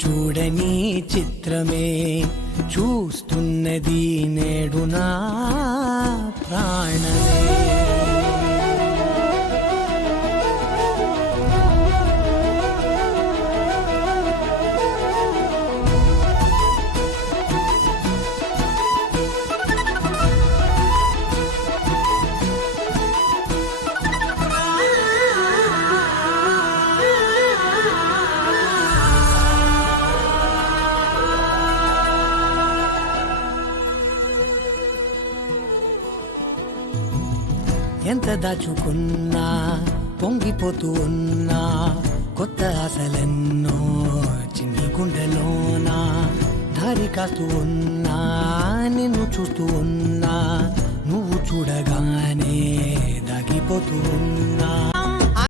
చూడని చిత్రమే చూస్తున్నది నేడు నా ప్రాణమే. ఎంత దాచుకున్నా పొంగిపోతూ ఉన్నా కొత్త ఆశలెన్నో చిన్ని గుండెలోనా దారి కాస్తూ ఉన్నా నిన్ను చూస్తూ ఉన్నా నువ్వు